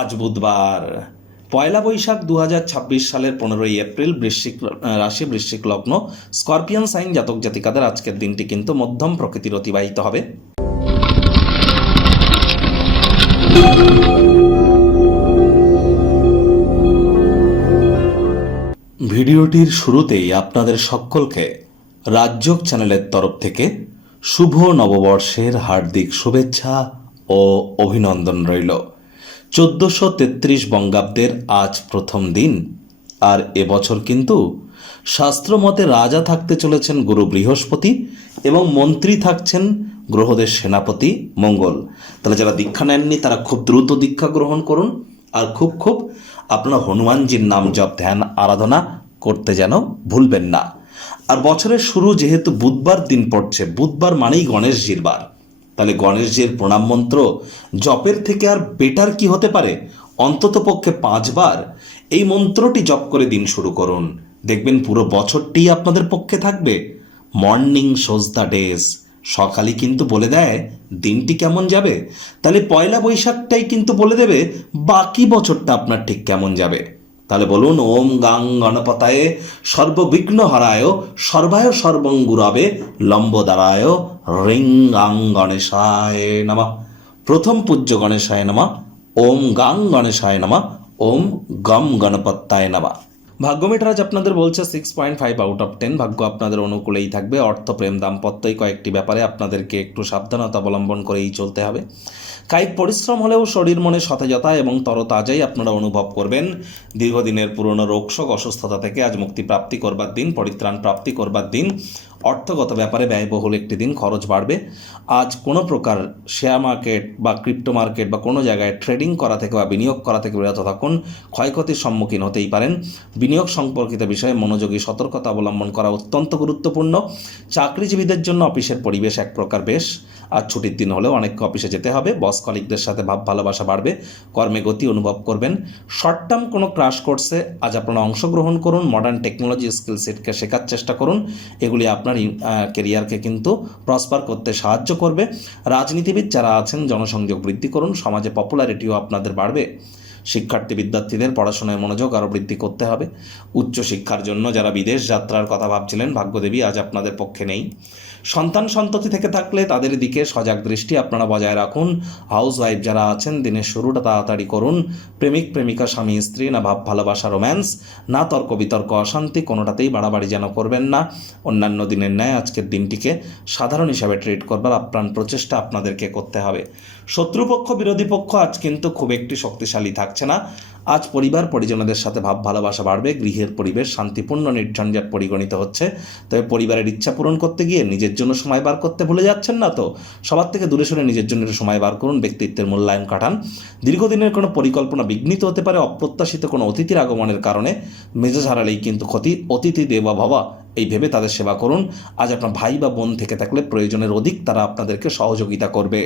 আজ বুধবার পয়লা বৈশাখ 2026 সালের 15ই এপ্রিল। বৃশ্চিক রাশি, বৃশ্চিক লগ্ন, স্করপিয়ন সাইন জাতক জাতিকাদের আজকের দিনটি কিন্তু মধ্যম প্রকৃতির অতিবাহিত হবে। ভিডিওটির শুরুতেই আপনাদের সকলকে রাজযোগ চ্যানেলের তরফ থেকে শুভ নববর্ষের হার্দিক শুভেচ্ছা ও অভিনন্দন রইল। 1433 বঙ্গাব্দের আজ প্রথম দিন। আর এবছর কিন্তু শাস্ত্রমতে রাজা থাকতে চলেছেন গুরু বৃহস্পতি এবং মন্ত্রী থাকছেন গ্রহদের সেনাপতি মঙ্গল। তাহলে যারা দীক্ষা নেননি তারা খুব দ্রুত দীক্ষা গ্রহণ করুন, আর খুব আপনারা হনুমানজির নাম জপ ধ্যান আরাধনা করতে যেন ভুলবেন না। আর বছরের শুরু যেহেতু বুধবার দিন পড়ছে, বুধবার মানেই গণেশজির বার, তাহলে গণেশজির প্রণাম মন্ত্র জপের থেকে আর বেটার কি হতে পারে? অন্তত পক্ষে 5 বার এই মন্ত্রটি জপ করে দিন শুরু করুন, দেখবেন পুরো বছরটি আপনাদের পক্ষে থাকবে। মর্নিং শোজ দ্য ডেজ, সকালই কিন্তু বলে দেয় দিনটি কেমন যাবে। তাহলে পয়লা বৈশাখটাই কিন্তু বলে দেবে বাকি বছরটা আপনার ঠিক কেমন যাবে। তাহলে বলুন, ওম গাং গণপতায়ে সর্ববিঘ্ন হারায় সর্বায় সর্বঙ্গুরাবে লম্বদারায় রিং গাং গণেশায় নমঃ। প্রথম পূজ্য গণেশায় নমঃ। ওম গাং গণেশায় নমঃ। ওম গম গণপত্যায় নমঃ। ভাগ্য মিটার আজ আপনাদের বলছে 6.5 আউট অফ 10। ভাগ্য আপনাদের অনুকূলেই থাকবে। অর্থ, প্রেম, দাম্পত্য এই কয়েকটি ব্যাপারে আপনাদেরকে একটু সাবধানতা অবলম্বন করেই চলতে হবে। কায়িক পরিশ্রম হলেও শরীর মনে সতেজতা এবং তরতাজাই আপনারা অনুভব করবেন। দীর্ঘদিনের পুরনো রোগশোক অসুস্থতা থেকে আজ মুক্তি প্রাপ্তি করবার দিন, পরিত্রাণ প্রাপ্তি করবার দিন। অর্থগত ব্যাপারে ব্যয়বহুল একটি দিন, খরচ বাড়বে। আজ কোনো প্রকার শেয়ার মার্কেট বা ক্রিপ্টো মার্কেট বা কোনো জায়গায় ট্রেডিং করা থেকে বা বিনিয়োগ করা থেকে বিরত থাকুন, ক্ষয়ক্ষতির সম্মুখীন হতেই পারেন। বিনিয়োগ সম্পর্কিত বিষয়ে মনোযোগী সতর্কতা অবলম্বন করা অত্যন্ত গুরুত্বপূর্ণ। চাকরিজীবীদের জন্য অফিসের পরিবেশ এক প্রকার বেশ। আজ ছুটির দিন হলেও অনেককে অফিসে যেতে হবে। বস কলিগদের সাথে ভাব ভালোবাসা বাড়বে, কর্মে গতি অনুভব করবেন। শর্ট টার্ম কোনো ক্রাশ কোর্সে আজ আপনারা অংশগ্রহণ করুন। মডার্ন টেকনোলজি স্কিল সেটকে শেখার চেষ্টা করুন, এগুলি আপনার কেরিয়ারকে কিন্তু প্রসপার করতে সাহায্য করবে। রাজনীতিবিদ যারা আছেন জনসংযোগ বৃদ্ধি করুন, সমাজে পপুলারিটিও আপনাদের বাড়বে। শিক্ষার্থী বিদ্যার্থীদের পড়াশোনায় মনোযোগ আরও বৃদ্ধি করতে হবে। উচ্চশিক্ষার জন্য যারা বিদেশ যাত্রার কথা ভাবছিলেন, ভাগ্যদেবী আজ আপনাদের পক্ষে নেই। সন্তান সন্ততি থেকে থাকলে তাদের দিকে সজাগ দৃষ্টি আপনারা বজায় রাখুন। হাউস ওয়াইফ যারা আছেন দিনের শুরুটা তাড়াতাড়ি করুন। প্রেমিক প্রেমিকা স্বামী স্ত্রী না ভাব ভালোবাসা রোম্যান্স না তর্ক বিতর্ক অশান্তি কোনোটাতেই বাড়াবাড়ি যেন করবেন না। অন্যান্য দিনের ন্যায় আজকের দিনটিকে সাধারণ হিসাবে ট্রিট করবার আপ্রাণ প্রচেষ্টা আপনাদেরকে করতে হবে। শত্রুপক্ষ বিরোধী পক্ষ আজ কিন্তু খুব একটি শক্তিশালী থাকছে না। আজ পরিবার পরিজনদের সাথে ভাব ভালোবাসা বাড়বে। গৃহের পরিবেশ শান্তিপূর্ণ নির্ঝঞ্ঝাট পরিগণিত হচ্ছে। তবে পরিবারের ইচ্ছা পূরণ করতে গিয়ে নিজের জন্য সময় বার করতে ভুলে যাচ্ছেন না তো? সবার থেকে দূরে সরে নিজের জন্য সময় বার করুন, ব্যক্তিত্বের মূল্যায়ন কাটান। দীর্ঘদিনের কোনো পরিকল্পনা বিঘ্নিত হতে পারে। অপ্রত্যাশিত কোনো অতিথির আগমনের কারণে মেজাজ হারালেই কিন্তু ক্ষতি। অতিথি দেবা ভবা এই ভেবে তাদের সেবা করুন। আজ আপনার ভাই বা বোন থেকে থাকলে প্রয়োজনের অধিক তারা আপনাদেরকে সহযোগিতা করবে।